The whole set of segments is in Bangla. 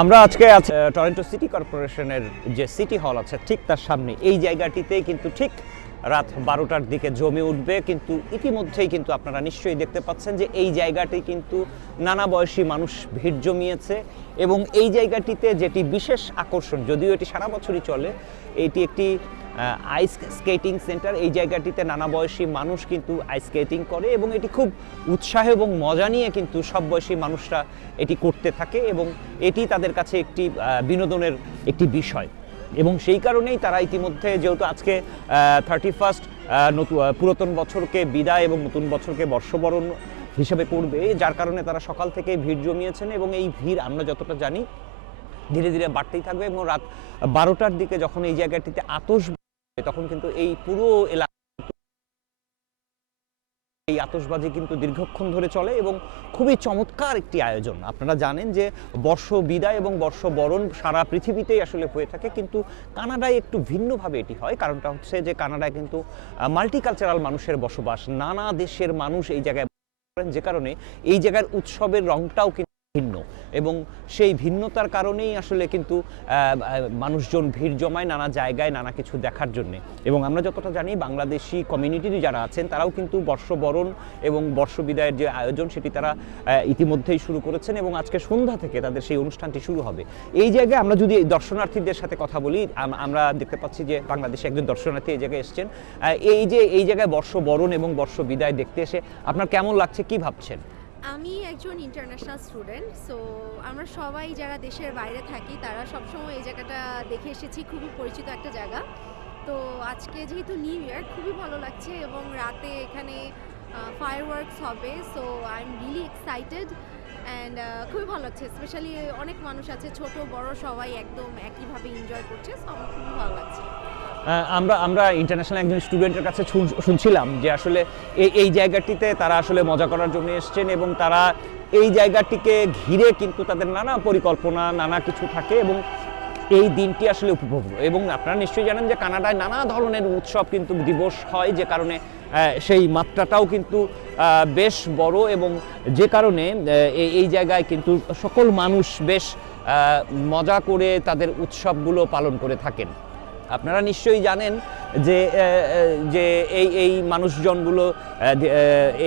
আমরা আজকে আছি টরন্টো সিটি কর্পোরেশনের যে সিটি হল আছে ঠিক তার সামনে। এই জায়গাটিতে কিন্তু ঠিক রাত 12টার দিকে জমে উঠবে, কিন্তু ইতিমধ্যেই কিন্তু আপনারা নিশ্চয়ই দেখতে পাচ্ছেন যে এই জায়গাটি কিন্তু নানা বয়সী মানুষ ভিড় জমিয়েছে। এবং এই জায়গাটিতে যেটি বিশেষ আকর্ষণ, যদিও এটি সারা বছরই চলে, এটি একটি আইস স্কেটিং সেন্টার। এই জায়গাটিতে নানা বয়সী মানুষ কিন্তু আইস স্কেটিং করে এবং এটি খুব উৎসাহ এবং মজা নিয়ে কিন্তু সব বয়সী মানুষরা এটি করতে থাকে এবং এটি তাদের কাছে একটি বিনোদনের একটি বিষয়। এবং সেই কারণেই তারা ইতিমধ্যে, যেহেতু আজকে 31 পুরাতন বছরকে বিদায় এবং নতুন বছরকে বর্ষবরণ হিসেবে করবে, যার কারণে তারা সকাল থেকে ভিড় জমিয়েছেন এবং এই ভিড় আমরা যতটা জানি ধীরে ধীরে বাড়তেই থাকবে। এবং রাত 12টার দিকে যখন এই জায়গাটিতে আতশবাজি, তখন কিন্তু এই পুরো এলাকা এই আতশবাজি কিন্তু দীর্ঘক্ষণ ধরে চলে এবং খুবই চমৎকার একটি আয়োজন। আপনারা জানেন যে বর্ষ বিদায় এবং বর্ষবরণ সারা পৃথিবীতেই আসলে হয়ে থাকে, কিন্তু কানাডায় একটু ভিন্নভাবে এটি হয়। কারণটা হচ্ছে যে কানাডায় কিন্তু মাল্টিকালচারাল মানুষের বসবাস, নানা দেশের মানুষ এই জায়গায়, যে কারণে এই জায়গার উৎসবের রংটাও কিন্তু ভিন্ন এবং সেই ভিন্নতার কারণেই আসলে কিন্তু মানুষজন ভিড় জমায় নানা জায়গায় নানা কিছু দেখার জন্য। এবং আমরা যতটা জানি বাংলাদেশি কমিউনিটির যারা আছেন তারাও কিন্তু বর্ষবরণ এবং বর্ষবিদায়ের যে আয়োজন সেটি তারা ইতিমধ্যেই শুরু করেছেন এবং আজকে সন্ধ্যা থেকে তাদের সেই অনুষ্ঠানটি শুরু হবে। এই জায়গায় আমরা যদি দর্শনার্থীদের সাথে কথা বলি, আমরা দেখতে পাচ্ছি যে বাংলাদেশে একজন দর্শনার্থী এই জায়গায় এসছেন। এই জায়গায় বর্ষবরণ এবং বর্ষবিদায় দেখতে এসে আপনার কেমন লাগছে, কি ভাবছেন? আমি একজন ইন্টারন্যাশনাল স্টুডেন্ট, সো আমরা সবাই যারা দেশের বাইরে থাকি তারা সবসময় এই জায়গাটা দেখে এসেছি, খুবই পরিচিত একটা জায়গা। তো আজকে যেহেতু নিউ ইয়ার, খুবই ভালো লাগছে এবং রাতে এখানে ফায়ারওয়ার্কস হবে, so I am really excited and খুবই ভালো লাগছে। স্পেশালি অনেক মানুষ আছে, ছোট বড় সবাই একদম একইভাবে এনজয় করছে, সো আমার খুবই ভালো লাগছে। আমরা ইন্টারন্যাশনাল একজন স্টুডেন্টের কাছে শুনছিলাম যে আসলে এই জায়গাটিতে তারা আসলে মজা করার জন্য এসছেন এবং তারা এই জায়গাটিকে ঘিরে কিন্তু তাদের নানা পরিকল্পনা নানা কিছু থাকে এবং এই দিনটি আসলে উপভোগ্য। এবং আপনারা নিশ্চয়ই জানেন যে কানাডায় নানা ধরনের উৎসব কিন্তু দিবস হয়, যে কারণে সেই মাত্রাটাও কিন্তু বেশ বড় এবং যে কারণে এই জায়গায় কিন্তু সকল মানুষ বেশ মজা করে তাদের উৎসবগুলো পালন করে থাকেন। আপনারা নিশ্চয়ই জানেন যে যে এই মানুষজনগুলো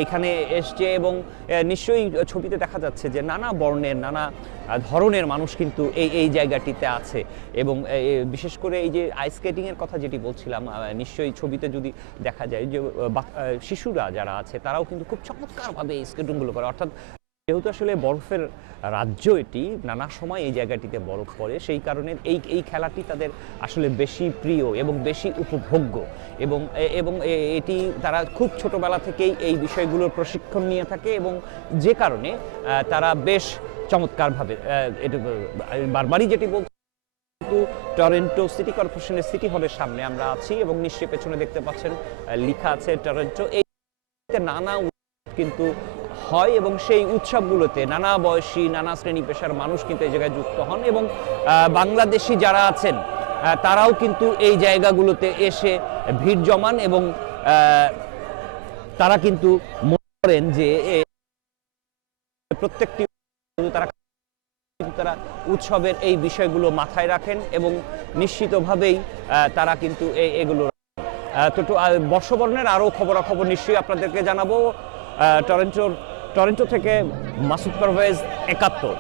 এইখানে এসছে এবং নিশ্চয়ই ছবিতে দেখা যাচ্ছে যে নানা বর্ণের নানা ধরনের মানুষ কিন্তু এই জায়গাটিতে আছে। এবং বিশেষ করে এই যে আইস স্কেটিংয়ের কথা যেটি বলছিলাম, নিশ্চয়ই ছবিতে যদি দেখা যায় যে শিশুরা যারা আছে তারাও কিন্তু খুব চমৎকারভাবে এই স্কেটিংগুলো করে। অর্থাৎ যেহেতু আসলে বরফের রাজ্য, এটি নানা সময় এই জায়গাটিতে বরফ পড়ে, সেই কারণে এই খেলাটি তাদের আসলে বেশি প্রিয় এবং বেশি উপভোগ্য। এবং এটি তারা খুব ছোটবেলা থেকেই এই বিষয়গুলোর প্রশিক্ষণ নিয়ে থাকে এবং যে কারণে তারা বেশ চমৎকারভাবে এটি বারবারই যেটি বলছি, কিন্তু টরন্টো সিটি কর্পোরেশনের সিটি হলের সামনে আমরা আছি এবং নিশ্চয়ই পেছনে দেখতে পাচ্ছেন লেখা আছে টরন্টো। এই নানা কিন্তু হয় এবং সেই উৎসবগুলোতে নানা বয়সী নানা শ্রেণী পেশার মানুষ কিন্তু এই জায়গায় যুক্ত হন এবং বাংলাদেশি যারা আছেন তারাও কিন্তু এই জায়গাগুলোতে এসে ভিড় জমান এবং তারা কিন্তু মনে করেন যে প্রত্যেকটি তারা উৎসবের এই বিষয়গুলো মাথায় রাখেন এবং নিশ্চিতভাবেই তারা কিন্তু এগুলো তো বর্ষবরণের আরও খবরাখবর নিশ্চয়ই আপনাদেরকে জানাবো। টরন্টো থেকে মাসুদ পারভেজ, 71।